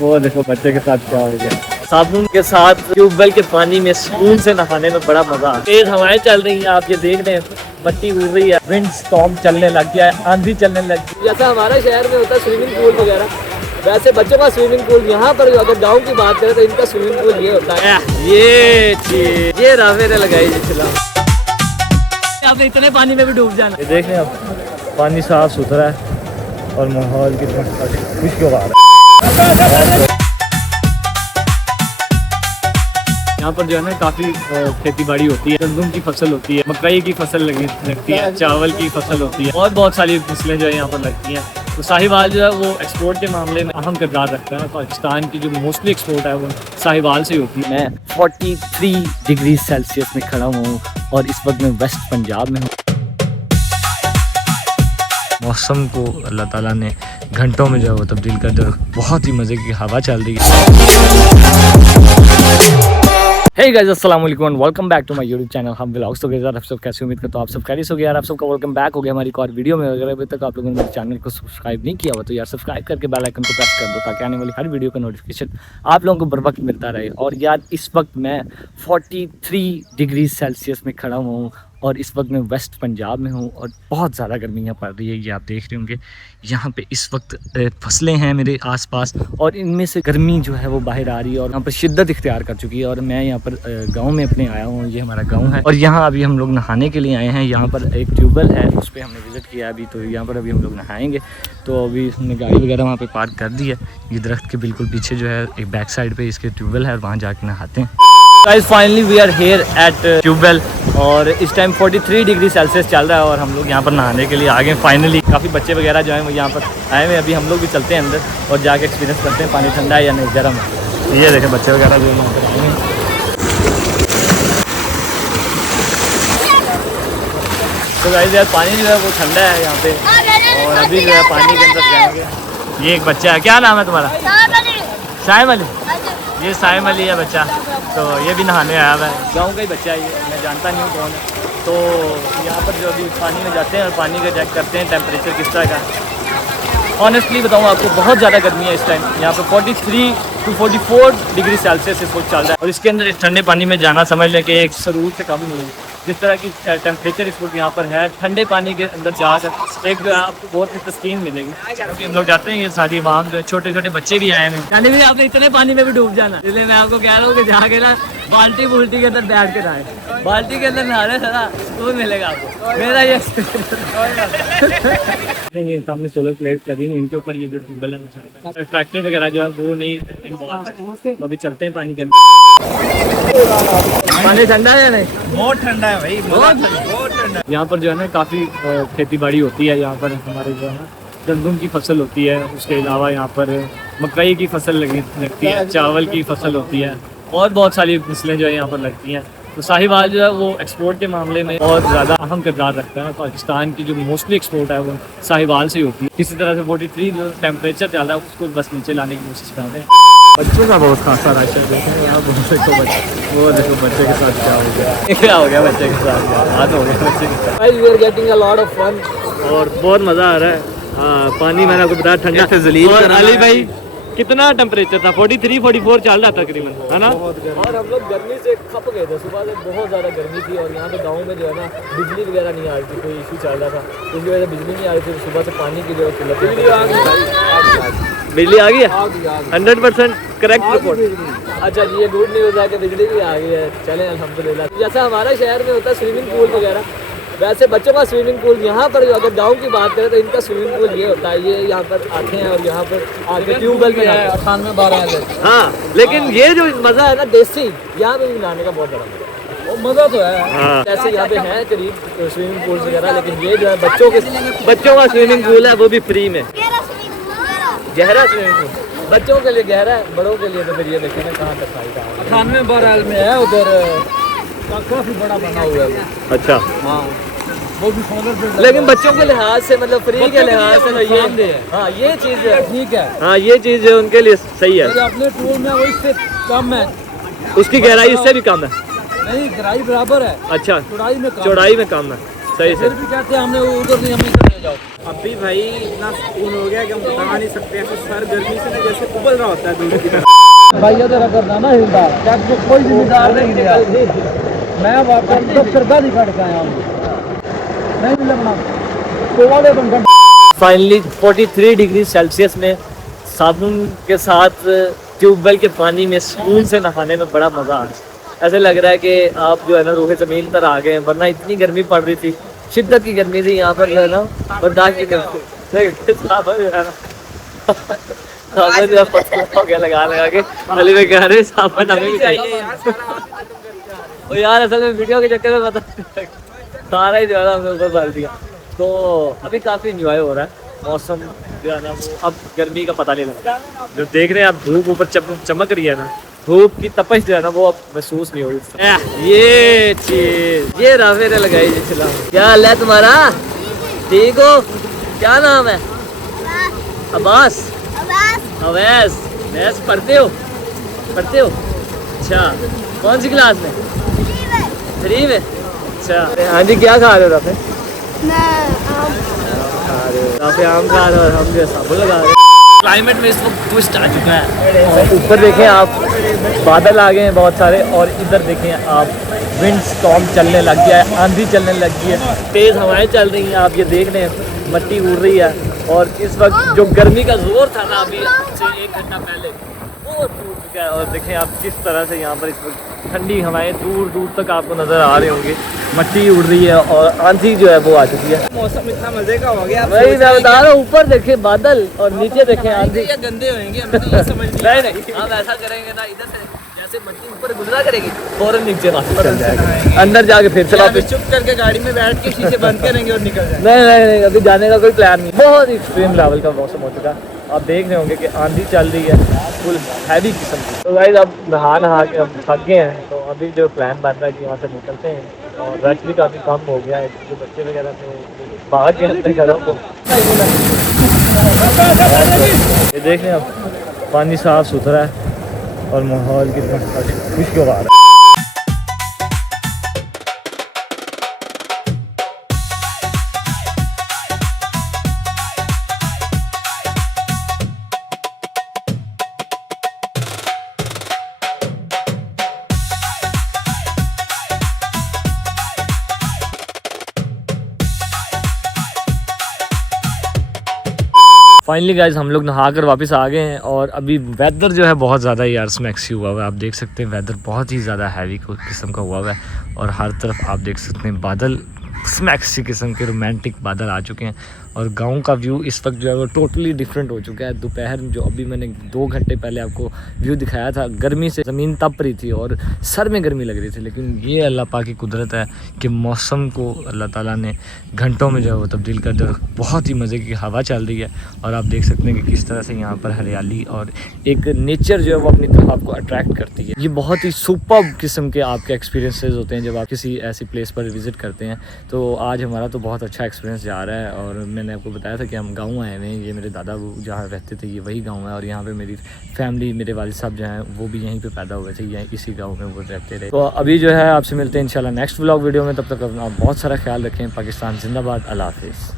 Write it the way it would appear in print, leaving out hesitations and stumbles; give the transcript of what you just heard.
वो देखो बच्चे के साथ क्या हो गया। साबुन के साथ ट्यूबवेल के पानी में सुकून से नहाने में बड़ा मजा आता है। तेज हवाएं चल रही हैं, आप ये देख रहे हैं, मट्टी उड़ रही है, विंड स्टॉर्म चलने लग गया है, आंधी चलने लग गई। जैसा हमारे शहर में होता है स्विमिंग पूल वगैरह, वैसे बच्चों का स्विमिंग पूल यहाँ पर अगर गाँव की बात करें तो इनका स्विमिंग पूल ये होता है। ये चीज ये रावेरे लगाई जी। आपने इतने पानी में भी डूब जाना। ये देख रहे हैं आप, पानी साफ सुथरा है और माहौल कितना खुशगवार है। यहाँ पर जो है ना काफ़ी खेती बाड़ी होती है, गंदम की फसल होती है, मकई की फसल लगती है, चावल की फसल होती है और बहुत सारी फसलें जो है यहाँ पर लगती हैं। तो साहिवाल जो है वो एक्सपोर्ट के मामले में अहम किरदार रखता है। पाकिस्तान की जो मोस्टली एक्सपोर्ट है वो साहिवाल से होती है। मैं 43 डिग्री सेल्सियस में खड़ा हूँ और इस वक्त मैं वेस्ट पंजाब में हूँ। मौसम को अल्लाह ताला ने घंटों में जो है वो तब्दील कर दिया, बहुत ही मज़े की हवा चल रही है। हे गाइस, अस्सलाम वालेकुम and welcome back to my YouTube channel Hum vlogs. तो गाइस आप सब कैसे, उम्मीद करता हूँ आप सब खैरियत हो गया यार। आप सबका वेलकम बैक हो गया हमारी एक और वीडियो में। अगर अभी तक आप लोगों ने मेरे चैनल को सब्सक्राइब नहीं किया हुआ तो यार सब्सक्राइब करके बेल आइकन को प्रेस कर दो ताकि आने वाली हर वीडियो का नोटिफिकेशन आप लोगों को बर वक्त मिलता रहे। और यार इस वक्त मैं 43 डिग्री सेल्सियस में खड़ा हूँ और इस वक्त मैं वेस्ट पंजाब में हूँ और बहुत ज़्यादा गर्मी यहाँ पड़ रही है। ये आप देख रहे होंगे यहाँ पे इस वक्त फसलें हैं मेरे आसपास और इनमें से गर्मी जो है वो बाहर आ रही है और यहाँ पर शिद्दत इख्तियार कर चुकी है। और मैं यहाँ पर गांव में अपने आया हूँ, ये हमारा गांव है और यहाँ अभी हम लोग नहाने के लिए आए हैं। यहाँ पर एक ट्यूबवेल है, उस पर हमने विज़िट किया अभी, तो यहाँ पर अभी हम लोग नहाएंगे। तो अभी हमने गाड़ी वगैरह वहाँ पर पार्क कर दी है। ये दरख्त के बिल्कुल पीछे जो है एक बैक साइड पर इसके ट्यूबवेल है और वहाँ जाके नहाते हैं। Guys finally we are here at tubewell और इस टाइम 43 डिग्री सेल्सियस चल रहा है और हम लोग यहाँ पर नहाने के लिए आ गए फाइनली। काफ़ी बच्चे वगैरह जो हैं वो यहाँ पर आए हुए हैं। अभी हम लोग भी चलते हैं अंदर और जाके एक्सपीरियंस करते हैं पानी ठंडा है या नहीं, गर्म है। ये देखें बच्चे वगैरह जो यहाँ पर आए हैं। तो गाइस यार पानी जो है वो ठंडा है यहाँ पे और अभी जो है पानी के अंदर जाएंगे। ये एक बच्चा है, क्या नाम है तुम्हारा? साइम अली। ये साइम अली है बच्चा, तो ये भी नहाने आया हुआ है। गाँव का ही बच्चा है ये, मैं जानता नहीं हूँ कौन है। तो यहाँ पर जो अभी पानी में जाते हैं और पानी का चेक करते हैं टेम्परेचर किस तरह का। ऑनेस्टली बताऊँ आपको बहुत ज़्यादा गर्मी है इस टाइम। यहाँ पर 43 to 44 डिग्री सेल्सियस इस वक्त चल रहा है और इसके अंदर इस ठंडे पानी में जाना समझ लें कि एक सरूर से कम नहीं है। जिस तरह की टेम्परेचर इस वक्त यहाँ पर है, ठंडे पानी के अंदर जाकर एक आपको बहुत ही तस्कीन मिलेगी। क्योंकि हम लोग जाते हैं, ये सारी वहाँ जो छोटे छोटे बच्चे भी आए हैं। यानी भी आपने इतने पानी में भी डूब जाना, इसलिए मैं आपको कह रहा हूँ कि जाके ना बाल्टी बुल्टी के अंदर बैठ के नहाए। बाल्टी के अंदर नहाने से ना तो मिलेगा आपको, मेरा ये नहीं। सामने सोलर प्लेट लगी, इनके ऊपर ये जो ट्यूबवेल है फैक्ट्री वगैरह जो है वो नहीं। अभी चलते हैं पानी के अंदर। पानी ठंडा है नहीं? बहुत ठंडा है भाई, बहुत ठंडा। यहाँ पर जो है ना काफ़ी खेती बाड़ी होती है। यहाँ पर हमारे जो है ना गंदम की फसल होती है, उसके अलावा यहाँ पर मकई की फसल लगती है, चावल की फसल होती है और बहुत सारी फसलें जो है यहाँ पर लगती हैं। तो साहिवाल जो है वो एक्सपोर्ट के मामले में बहुत ज़्यादा अहम किरदार रखता है। पाकिस्तान की जो मोस्टली एक्सपोर्ट है वो साहिवाल से होती है। इसी तरह से 43 जो टेम्परेचर चल रहा है उसको बस नीचे लाने की कोशिश कर रहे हैं। बच्चों का बहुत खासा रश है, देखें यहाँ बहुत से बच्चे, वो देखो बच्चे के साथ क्या हो गया, क्या हो गया बच्चे के साथ, बात हो गया बच्चे के साथ। We are getting a lot of fun और बहुत मज़ा आ रहा है। हाँ पानी मैंने आपको बताया ठंडा से जलील। और अली भाई कितना टेम्परेचर था? 43-44 चल रहा था तकरीबन, है ना? और हम लोग गर्मी से खप गए थे, सुबह से बहुत ज़्यादा गर्मी थी और यहाँ पे गाँव में जो है ना बिजली वगैरह नहीं आ रही थी, कोई इशू चल रहा था, इसकी वजह से बिजली नहीं आ रही थी। सुबह से पानी की जो किल्लत, बिजली आ गई है 100% करेक्ट रिपोर्ट। अच्छा जी, ये गुड न्यूज़ है कि बिजली भी आ गई है। चलें अल्हम्दुलिल्लाह। जैसा हमारे शहर में होता है स्विमिंग पूल वगैरह, वैसे बच्चों का स्विमिंग पूल यहाँ पर अगर गांव की बात करें तो इनका स्विमिंग पूल ये होता है। ये यहाँ पर आते हैं और यहाँ पर आके ट्यूबवेल में 98-12। हाँ लेकिन ये जो मज़ा है ना देसी, यहाँ पे भी नहाने का बहुत बड़ा मज़ा तो है। हाँ। जैसे यहाँ पे है करीब स्विमिंग पूल वगैरह, लेकिन ये जो है बच्चों का स्विमिंग पूल है वो भी फ्री में। गहरा स्विमिंग पूल बच्चों के लिए गहरा है, बड़ों के लिए तो फिर ये देखिए ना कहाँ तक फायदा है। 98-12 में है, उधर काफ़ी बड़ा बना हुआ है। अच्छा हाँ, वो भी सोलर, लेकिन बच्चों के लिहाज से मतलब फ्री के लिहाज से ये हाँ ये चीज़ ठीक है। हाँ ये चीज़ है उनके लिए सही है। अपने पूल में वो इससे कम है, उसकी गहराई इससे भी कम है। नहीं गहराई बराबर है। अच्छा चौड़ाई में कम है। सही से। फिर भी कहते हैं हमने उधर नहीं, हमें इधर ले जाओ। अभी भाई इतना सुकून हो गया कि हम बता नहीं सकते, ऐसे सर गर्मी से ना जैसे उबल रहा होता है दूध की तरह। भाई इधर करना ना हिलदा, क्या कोई जिम्मेदार नहीं लिया। मैं वापस तो सरकार ही काट के आया हूँ, नहीं लगना तो वाले बंदा। फाइनली 43 डिग्री सेल्सियस में साबुन के साथ ट्यूबवेल के पानी में सुकून से नहाने में बड़ा मज़ा आ रहा है। ऐसे लग रहा है कि आप जो है ना रूहे ज़मीन पर आ गए हैं, वरना इतनी गर्मी पड़ रही थी, शिद्दत की गर्मी थी यहाँ पर जो है ना, बर्दाश्त की गर्मी साबुन जो है ना साबुन जो हो गया लगा के गले में कह रहे साबुन हमें भी चाहिए और यार असल में वीडियो के चक्कर में पता सारा ही जो है ना हमने ऊपर डाल दिया। तो अभी काफ़ी इंजॉय हो रहा है, मौसम जो है ना वो अब गर्मी का पता नहीं लगता। जो देख रहे हैं आप धूप ऊपर चमक रही है ना, धूप की तपश जो है ना वो अब महसूस नहीं हो रही। ये चीज ये राफे ने लगाई जी खिला। क्या हाल है तुम्हारा? ठीक हो? क्या नाम है? अब्बास। अवैस। अवैस पढ़ते हो? पढ़ते हो? अच्छा कौन सी क्लास में? 3 में। अच्छा हाँ जी, क्या खा रहे हो राफे? काफी आम खा रहे हो और हम जो साबुन लगा रहे हैं। क्लाइमेट में इस वक्त ट्विस्ट आ चुका है और ऊपर देखें आप बादल आ गए हैं बहुत सारे, और इधर देखें आप विंड स्टॉर्म चलने लग गया है, आंधी चलने लग गई है, तेज़ हवाएं चल रही हैं। आप ये देख रहे हैं मिट्टी उड़ रही है और इस वक्त जो गर्मी का जोर था ना अभी से 1 घंटा पहले वो टूट चुका है। और देखें आप किस तरह से यहाँ पर इस वक्त ठंडी हवाएं दूर दूर तक आपको नज़र आ रही होंगी, मिट्टी उड़ रही है और आंधी जो है वो आ चुकी है। मौसम इतना मजे का हो गया, वही मैं बता रहा हूँ, ऊपर देखें बादल और नीचे देखें आंधी। ये गंदे होंगे, हमें तो ये समझ नहीं हम ऐसा करेंगे ना, इधर से जैसे मिट्टी ऊपर गुजरा करेगी फौरन नीचे वापस चल जाएगा, अंदर जाके फिर से वापस चुप करके गाड़ी में बैठ के शीशे बंद करेंगे और निकल जाएंगे। नहीं अभी जाने का कोई प्लान नहीं। बहुत एक्सट्रीम लेवल का मौसम हो चुका है, आप देख रहे होंगे कि आंधी चल रही है फुल हैवी किस्म की। तो गाइस अब नहा के हम थक गए हैं, तो अभी जो प्लान बन रहा है कि यहाँ से निकलते हैं और रश भी काफ़ी कम हो गया है, जो बच्चे वगैरह थे बाहर के अपने घरों को। ये देख रहे हैं अब पानी साफ सुथरा है और माहौल कितना खुशगवार है। फाइनली गाइज हम लोग नहा कर वापस आ गए हैं और अभी वेदर जो है बहुत ज़्यादा यार स्मैक्सी हुआ हुआ है। आप देख सकते हैं वेदर बहुत ही ज़्यादा हैवी किस्म का हुआ हुआ है और हर तरफ आप देख सकते हैं बादल स्मैक्सी किस्म के रोमांटिक बादल आ चुके हैं और गांव का व्यू इस वक्त जो है वो टोटली डिफरेंट हो चुका है। दोपहर जो अभी मैंने 2 घंटे पहले आपको व्यू दिखाया था, गर्मी से ज़मीन तप रही थी और सर में गर्मी लग रही थी, लेकिन ये अल्लाह पाक की कुदरत है कि मौसम को अल्लाह ताला ने घंटों में जो है वो तब्दील कर दिया। बहुत ही मज़े की हवा चल रही है और आप देख सकते हैं कि किस तरह से यहाँ पर हरियाली और एक नेचर जो है वो अपनी तरफ आपको अट्रैक्ट करती है। ये बहुत ही सुपर्ब किस्म के आपके एक्सपीरियंसेस होते हैं जब आप किसी ऐसी प्लेस पर विज़िट करते हैं। तो आज हमारा तो बहुत अच्छा एक्सपीरियंस जा रहा है और मैंने आपको बताया था कि हम गाँव आए हुए हैं। ये मेरे दादा जहाँ रहते थे ये वही गाँव है और यहाँ पे मेरी फैमिली, मेरे वालिद साहब जो हैं वो भी यहीं पे पैदा हुए थे, यहीं इसी गाँव में वो रहते रहे। तो अभी जो है आपसे मिलते हैं इंशाल्लाह नेक्स्ट व्लॉग वीडियो में। तब तक अपना बहुत सारा ख्याल रखें। पाकिस्तान जिंदाबाद। अल्लाह हाफिज़।